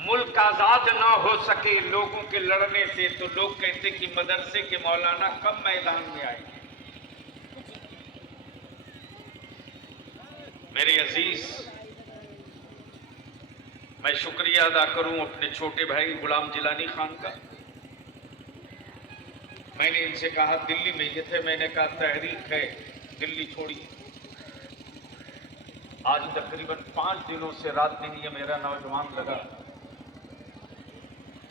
मुल्क आजाद ना हो सके लोगों के लड़ने से तो लोग कहते कि मदरसे के मौलाना कब मैदान में आएंगे। मेरे अजीज, मैं शुक्रिया अदा करूं अपने छोटे भाई गुलाम जिलानी खान का। मैंने इनसे कहा, दिल्ली में ये थे, मैंने कहा तहरीक है दिल्ली छोड़िए। आज तकरीबन 5 दिनों से रात दिन ये मेरा नौजवान लगा।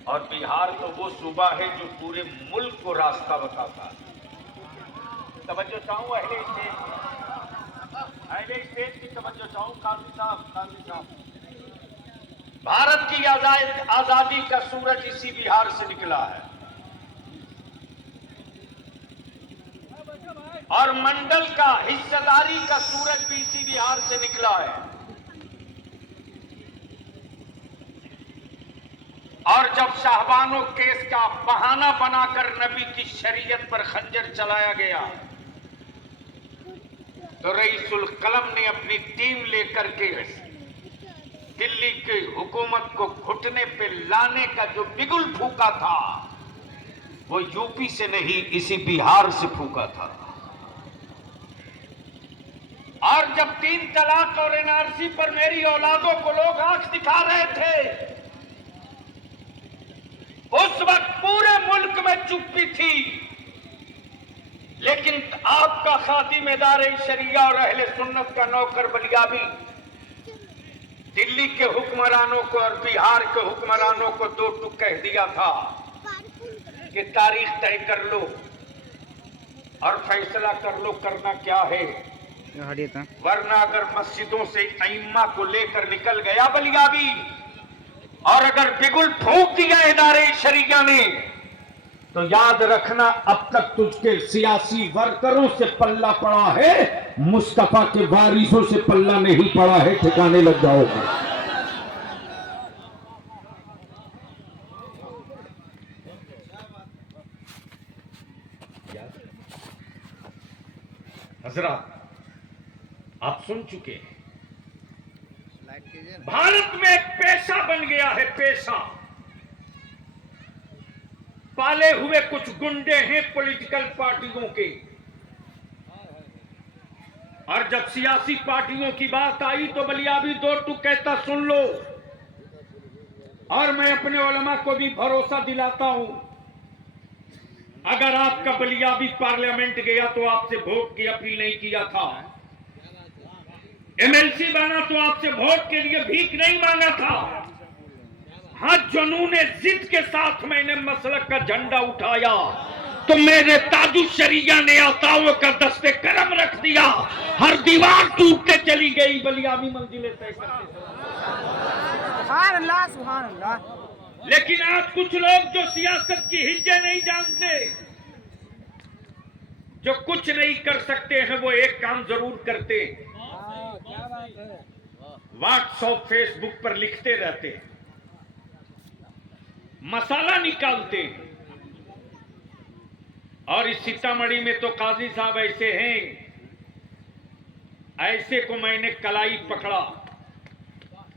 और बिहार तो वो सूबा है जो पूरे मुल्क को रास्ता बताता है। तवज्जो चाहूं अहले स्टेट की तवज्जो चाहूं। काजी साहब, भारत की आजादी का सूरज इसी बिहार से निकला है और मंडल का हिस्सेदारी का सूरज भी इसी बिहार से निकला है। और जब शाहबानो केस का बहाना बनाकर नबी की शरीयत पर खंजर चलाया गया तो रईसुल कलम ने अपनी टीम लेकर के दिल्ली की हुकूमत को घुटने पे लाने का जो बिगुल फूका था वो यूपी से नहीं, इसी बिहार से फूका था। और जब 3 तलाक और एनआरसी पर मेरी औलादों को लोग आंख दिखा रहे थे, उस वक्त पूरे मुल्क में चुप्पी थी। लेकिन आपका खातिमेदार शरिया और अहले सुन्नत का नौकर बलियाबी दिल्ली के हुक्मरानों को और बिहार के हुक्मरानों को 2 टूक कह दिया था कि तारीख तय कर लो और फैसला कर लो करना क्या है। वरना अगर मस्जिदों से अइम्मा को लेकर निकल गया बलियाबी और अगर बिगुल फूंक दिया इदारे शरिया ने तो याद रखना, अब तक तुझके सियासी वर्करों से पल्ला पड़ा है, मुस्तफा के वारिसों से पल्ला नहीं पड़ा है। ठिकाने लग जाओगे। हजरत, आप सुन चुके हैं, भारत में एक पेशा बन गया है, पेशा। पाले हुए कुछ गुंडे हैं पॉलिटिकल पार्टियों के, और जब सियासी पार्टियों की बात आई तो बलियाबी 2 टूक कहता सुन लो। और मैं अपने उलमा को भी भरोसा दिलाता हूं, अगर आपका बलियाबी पार्लियामेंट गया तो आपसे वोट की अपील नहीं किया था, एमएलसी बना तो आपसे वोट के लिए भीख नहीं मांगा था। हाँ, जुनूने जिद के साथ मैंने मसलक का झंडा उठाया तो मेरे ताजुश शरिया ने अताओं का दस्ते करम रख दिया। हर दीवार टूटते चली गई, बलियाबी मंजिलें तय करते। सुभान अल्लाह, सुभान अल्लाह। लेकिन आज कुछ लोग जो सियासत की हिज्जे नहीं जानते, जो कुछ नहीं कर सकते हैं, वो एक काम जरूर करते, व्हाट्सएप फेसबुक पर लिखते रहते, मसाला निकालते। और इस सीतामढ़ी में तो काजी साहब ऐसे हैं, ऐसे को मैंने कलाई पकड़ा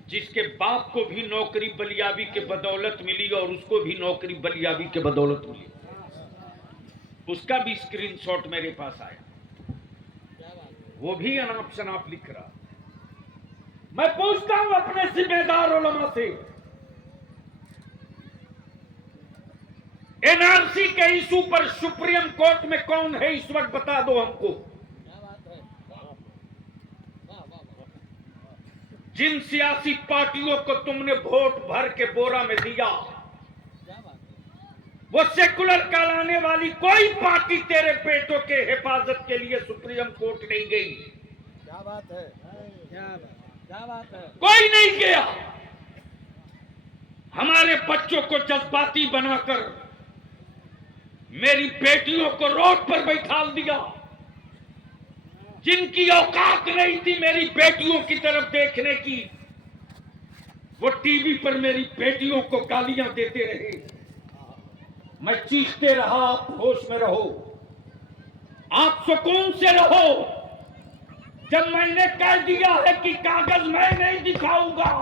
जिसके बाप को भी नौकरी बलियाबी के बदौलत मिली और उसको भी नौकरी बलियाबी के बदौलत मिली। उसका भी स्क्रीनशॉट मेरे पास आया, वो भी अनाप शनाप लिख रहा। मैं पूछता हूं अपने जिम्मेदार उलमा से, एनआरसी के इशू पर सुप्रीम कोर्ट में कौन है इस वक्त, बता दो हमको। जिन सियासी पार्टियों को तुमने वोट भर के बोरा में दिया, वो सेकुलर कहलाने वाली कोई पार्टी तेरे बेटों के हिफाजत के लिए सुप्रीम कोर्ट नहीं गई। क्या बात है, क्या बात है, कोई नहीं गया। हमारे बच्चों को जज्बाती बनाकर मेरी बेटियों को रोड पर बैठा दिया। जिनकी औकात नहीं थी मेरी बेटियों की तरफ देखने की, वो टीवी पर मेरी बेटियों को गालियां देते रहे। मैं चीखते रहा, आप होश में रहो, आप सुकून से रहो। जब मैंने कह दिया है कि कागज मैं नहीं दिखाऊंगा,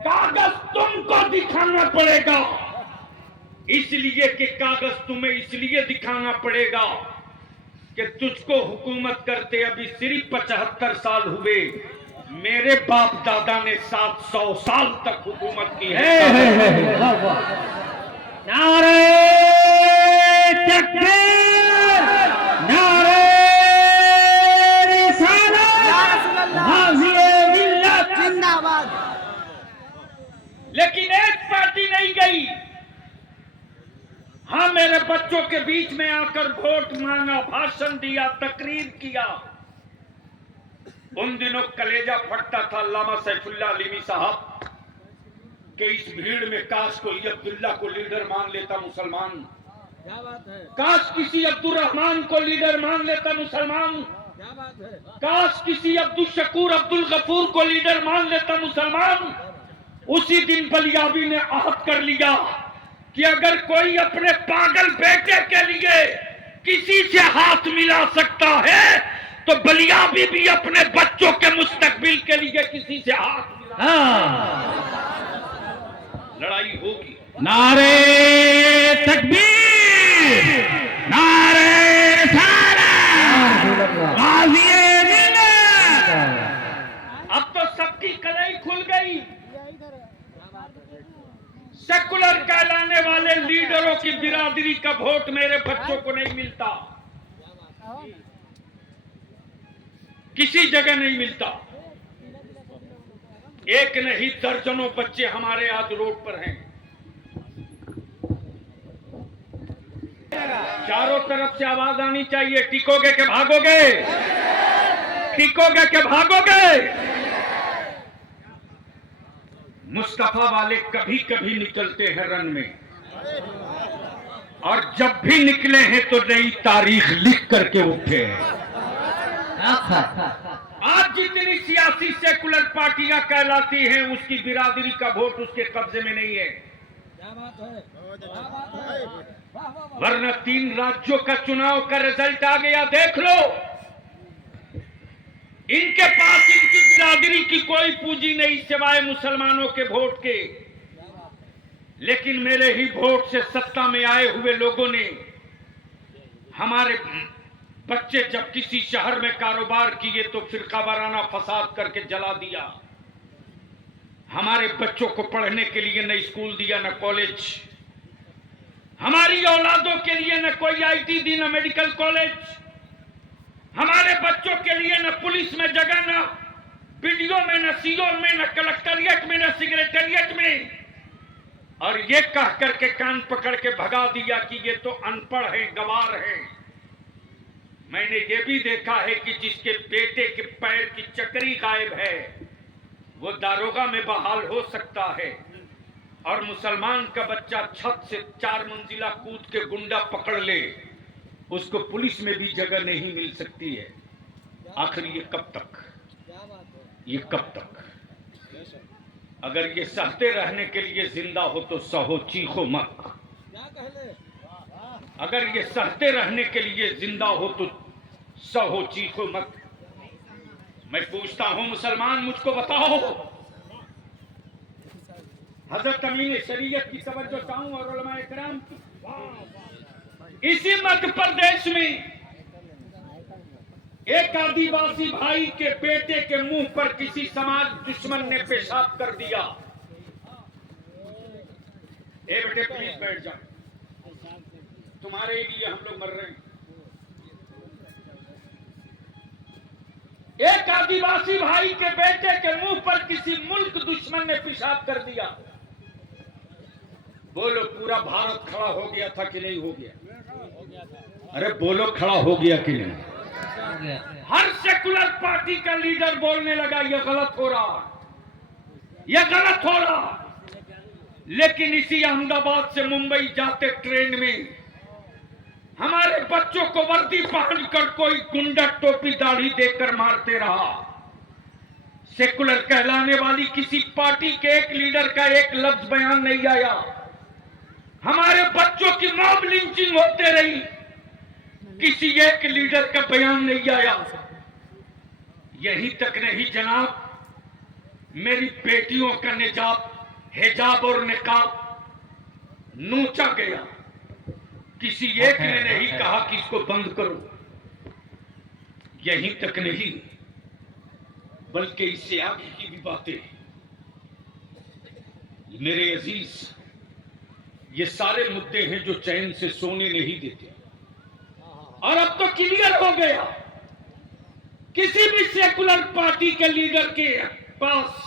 कागज तुमको दिखाना पड़ेगा। इसलिए कि कागज तुम्हें इसलिए दिखाना पड़ेगा कि तुझको हुकूमत करते अभी सिर्फ 75 साल हुए, मेरे बाप दादा ने 700 साल तक हुकूमत की है। नारे तकबीर, नारे रिसालत, हाज़िए मिल्लत जिंदाबाद। लेकिन एक पार्टी नहीं गई। हाँ, मेरे बच्चों के बीच में आकर वोट मांगा, भाषण दिया, तकरीर किया। उन दिनों कलेजा फटता था अल्लामा सैफुल्लाह अलीमी साहब के इस भीड़ में काश कोई अब्दुल्ला को लीडर मान लेता मुसलमान, क्या बात है, काश किसी अब्दुल रहमान को लीडर मान लेता मुसलमान, क्या बात है, काश किसी अब्दुल शकूर अब्दुल गफूर को लीडर मान लेता मुसलमान। उसी दिन बलियाबी ने आहद कर लिया कि अगर कोई अपने पागल बेटे के लिए किसी से हाथ मिला सकता है तो बलियाबी भी अपने बच्चों के मुस्तकबिल के लिए किसी से हाथ मिला। लड़ाई होगी। नारे तकबीर, नारे रिसालत, हाज़िए मिल्लत। अब तो सबकी कलाई खुल गई। सेकुलर कहलाने वाले लीडरों की बिरादरी का वोट मेरे बच्चों को नहीं मिलता, किसी जगह नहीं मिलता। एक नहीं दर्जनों बच्चे हमारे आज रोड पर हैं। चारों तरफ से आवाज आनी चाहिए, टिकोगे के भागोगे, टिकोगे के भागोगे। मुस्तफा वाले कभी कभी निकलते हैं रन में, और जब भी निकले हैं तो नई तारीख लिख करके उठे हैं। आज जितनी सियासी सेकुलर पार्टियां कहलाती हैं उसकी बिरादरी का वोट उसके कब्जे में नहीं है। वरना 3 राज्यों का चुनाव का रिजल्ट आ गया, देख लो। इनके पास इनकी बिरादरी की कोई पूंजी नहीं सिवाय मुसलमानों के वोट के। लेकिन मेरे ही वोट से सत्ता में आए हुए लोगों ने हमारे बच्चे जब किसी शहर में कारोबार किए तो फिरका वाराना फसाद करके जला दिया। हमारे बच्चों को पढ़ने के लिए न स्कूल दिया न कॉलेज, हमारी औलादों के लिए न कोई आईटी दी न मेडिकल कॉलेज, हमारे बच्चों के लिए न पुलिस में जगह, न बीडीओ में, न सीओ में, न कलेक्टरिएट में, न सेक्रेटेरिएट में। और ये कह करके कान पकड़ के भगा दिया कि ये तो अनपढ़ है, गवार है। मैंने ये भी देखा है कि जिसके बेटे के पैर की चक्री गायब है वो दारोगा में बहाल हो सकता है, और मुसलमान का बच्चा छत से 4 मंजिला कूद के गुंडा पकड़ ले उसको पुलिस में भी जगह नहीं मिल सकती है। आखिर ये कब तक, ये कब तक? अगर ये सहते रहने के लिए जिंदा हो तो सहो, चीखो मत। अगर ये सहते रहने के लिए जिंदा हो तो सहो, चीखो मत। मैं पूछता हूं मुसलमान, मुझको बताओ, हजरत अमीन शरीयत की तवज्जो चाहूं और उलमा इकराम की। इसी मध्य प्रदेश में एक आदिवासी भाई के बेटे के मुंह पर किसी समाज दुश्मन ने पेशाब कर दिया। ए बेटे प्लीज बैठ जाओ, तुम्हारे लिए हम लोग मर रहे हैं। एक आदिवासी भाई के बेटे के मुंह पर किसी मुल्क दुश्मन ने पेशाब कर दिया। बोलो, पूरा भारत खड़ा हो गया था कि नहीं हो गया? अरे बोलो, खड़ा हो गया कि नहीं? हर सेकुलर पार्टी का लीडर बोलने लगा ये गलत हो रहा, ये गलत हो रहा। लेकिन इसी अहमदाबाद से मुंबई जाते ट्रेन में हमारे बच्चों को वर्दी पहनकर कोई गुंडा टोपी दाढ़ी देकर मारते रहा। सेकुलर कहलाने वाली किसी पार्टी के एक लीडर का एक लफ्ज बयान नहीं आया। हमारे बच्चों की मॉब लिंचिंग होते रही, किसी एक लीडर का बयान नहीं आया। यही तक नहीं जनाब, मेरी बेटियों का हिजाब और निकाब नोचा गया। किसी एक ने नहीं कहा कि इसको बंद करो। यहीं तक नहीं, बल्कि इससे आगे की भी बातें। मेरे अजीज, ये सारे मुद्दे हैं जो चैन से सोने नहीं देते। और अब तो क्लियर हो गया, किसी भी सेकुलर पार्टी के लीडर के पास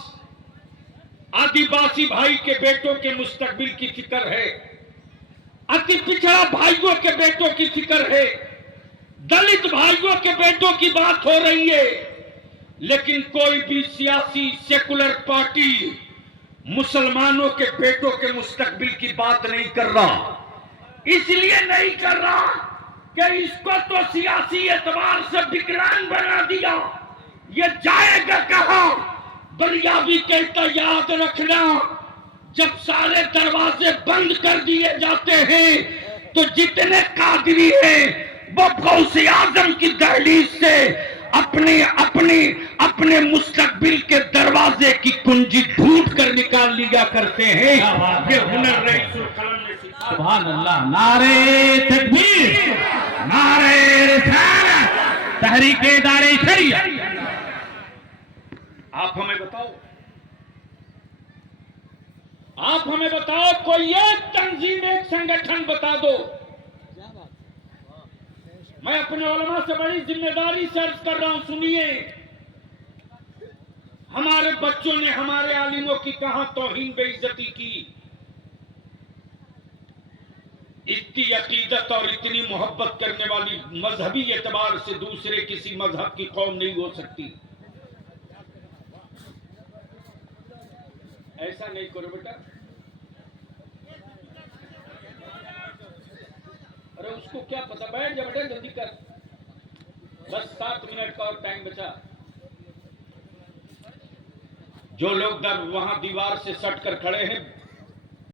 आदिवासी भाई के बेटों के मुस्तकबिल की फिक्र है, अति पिछड़ा भाइयों के बेटों की फिक्र है, दलित भाइयों के बेटों की बात हो रही है, लेकिन कोई भी सियासी सेकुलर पार्टी मुसलमानों के बेटों के मुस्तकबिल की बात नहीं कर रहा। इसलिए नहीं कर रहा कि इसको तो सियासी एतबार से विकलांग बना दिया। ये जाएगा कहां? बलियाबी कहता याद रखना, जब सारे दरवाजे बंद कर दिए जाते हैं तो जितने कादरी हैं वो गौसे आजम की दहलीज से अपने मुस्तकबिल के दरवाजे की कुंजी ढूंढ कर निकाल लिया करते हैं। ये हुनर रईसुल कलम ने सिखाया। सुभान अल्लाह। नारे तकबीर, नारे रिसालत, तहरीके दारे शरिया। आप हमें बताओ कोई एक तंजीम, एक संगठन बता दो। मैं अपने उलमा से बड़ी जिम्मेदारी से अर्ज कर रहा हूं, सुनिए। हमारे बच्चों ने हमारे आलिमों की कहां तौहीन बेइज्जती की। इतनी अकीदत और इतनी मोहब्बत करने वाली मजहबी एतबार से दूसरे किसी मजहब की कौम नहीं हो सकती। ऐसा नहीं करो बेटा। अरे उसको क्या पता, बैठ जा बेटा, जल्दी कर, बस 7 मिनट का और टाइम बचा। जो लोग वहां दीवार से सट कर खड़े हैं,